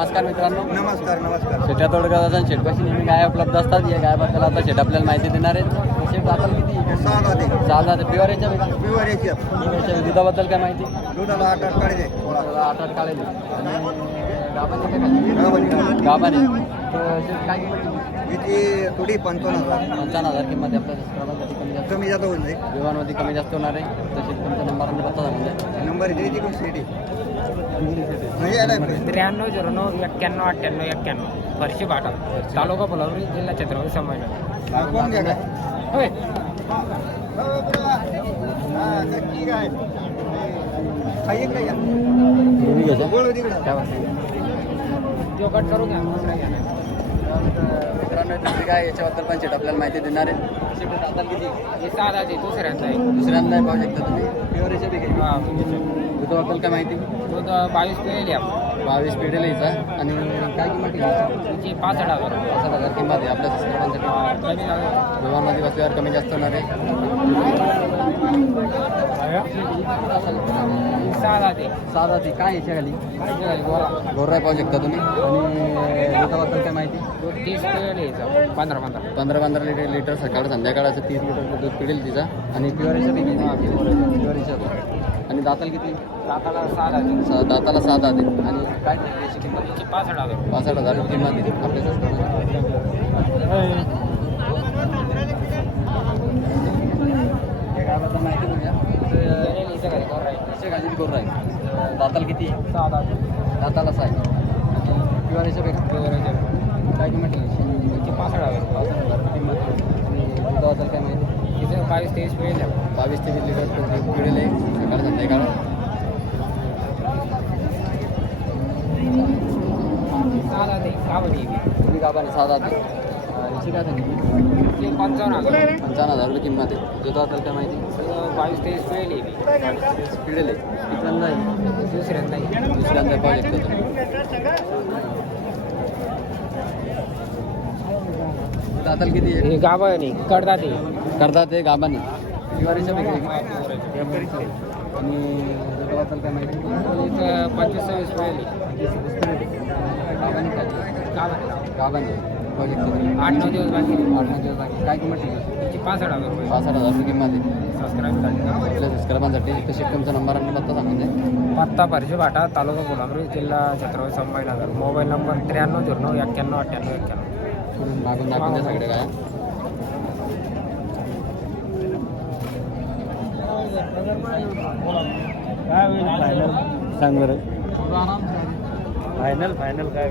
नमस्कार मित्रांनो. नमस्कार नमस्कार. शेट्या तोडगावाचा शेटपाशी नेहमी गाय उपलब्ध असतात. या गायबद्दल आता शेट आपल्याला माहिती देणार आहेत. शेट आता किती? सहा जाते सहा ते याच्या दुधाबद्दल काय माहिती? दुधाला आठ आठ काढे आठ आठ आणि गाभाने काय? शेट आहे? याची थोडी पंचावन्न हजार. पंचावन्न हजार किंमत आहे. आपल्या कमी जास्त. कमी जात होईल विमानमध्ये कमी जास्त होणार आहे. तसेच तुमचा नंबर आणि पत्ता द्या. नंबर द्यायची पण सिटी. त्र्याण्णव झिरो नऊ एक्क्याण्णव अठ्ठ्याण्णव एक्क्याण्णव. फरशी भाटा तालुका फुलावरी जिल्हा छत्रपती संभाजीनगर. होय. तो कट करून घ्या. मित्रांनो दुसरी काय याच्याबद्दल पण शेट आपल्याला माहिती देणार आहे? शेट आता किती? हे साधा दुसऱ्यांदा आहे. दुसऱ्यांदा पाहू शकता तुम्ही. प्युअर हा दुधाबद्दल काय माहिती? दूध बावीस पिळेली आपण बावीस पेढेला यायचा आणि काय किंमत तुमची पासष्ट हजार. पाच हजार किंमत आहे. आपल्या सबस्क्रायबांसाठी कमी झालं. विमानमध्ये बसल्यावर कमी जास्त होणार आहे. हे साधा ते साधा ती काय याच्या खाली हे गोरा. गोर्रा पाहू शकता तुम्ही? आणि दुधाबद्दल काय माहिती? दूध तीस याचं पंधरा पंधरा. पंधरा पंधरा लिटर लिटर सकाळ संध्याकाळचं तीस लिटर दूध पिळेल तिचा. आणि किती प्युअरेच्या आणि दाताल किती? दाताला साधा ते सा- दाताला सात आते आणि काय किंमत? पासष्ट हजार. पासष्ट हजार रुपये किंमत करून राहील दाताल किती? ते दाताला पेक्षा पिळेली काय किंमत पासष्ट हजार. पासष्ट हजार किंमत. आहे. आणि दुधाबद्दल काय माहिती? इथं बावीस तेवीस आपण. बावीस ते वीस लिटर पिळेल आहे सकाळ संध्याकाळ. ते तुम्ही गाबाने साधा ते याची काय सांगितली? ते पंचावन्न हजार. पंचावन्न हजार रुपये किंमत आहे. दुधाबद्दल काय माहिती? बावीस तेवीस पिळेली पिळेल आहे कितव्यांदा आहे दुसऱ्यांदा. दुसऱ्यांदा पाहू शकता तुम्ही दाताल किती आहे? हे कडदा ते करतात ते गाबाने आणि काय माहिती? पंचवीस सव्वीस गाबाने काय? गाबाने आठ नऊ दिवस बाकी आठ नऊ दिवस बाकी. काय किंमत आहे? त्याची पासष्ट हजार रुपये. पाच आठ हजार रुपये किंमत आहे. सबस्क्राईब झाली आपल्या सबस्क्रायबांसाठी तशी तुमचा नंबर आणि पत्ता सांगून द्या पत्ता परशी भाटा तालुका कोल्हापूर जिल्हा छत्रपती संभाजीनगर. मोबाईल नंबर त्र्याण्णव झिरो नऊ एक्क्याण्णव अठ्ठ्याण्णव एक्क्याण्णव. मागून दाखवून द्या सगळे काय सांग बरं. फायनल फायनल काय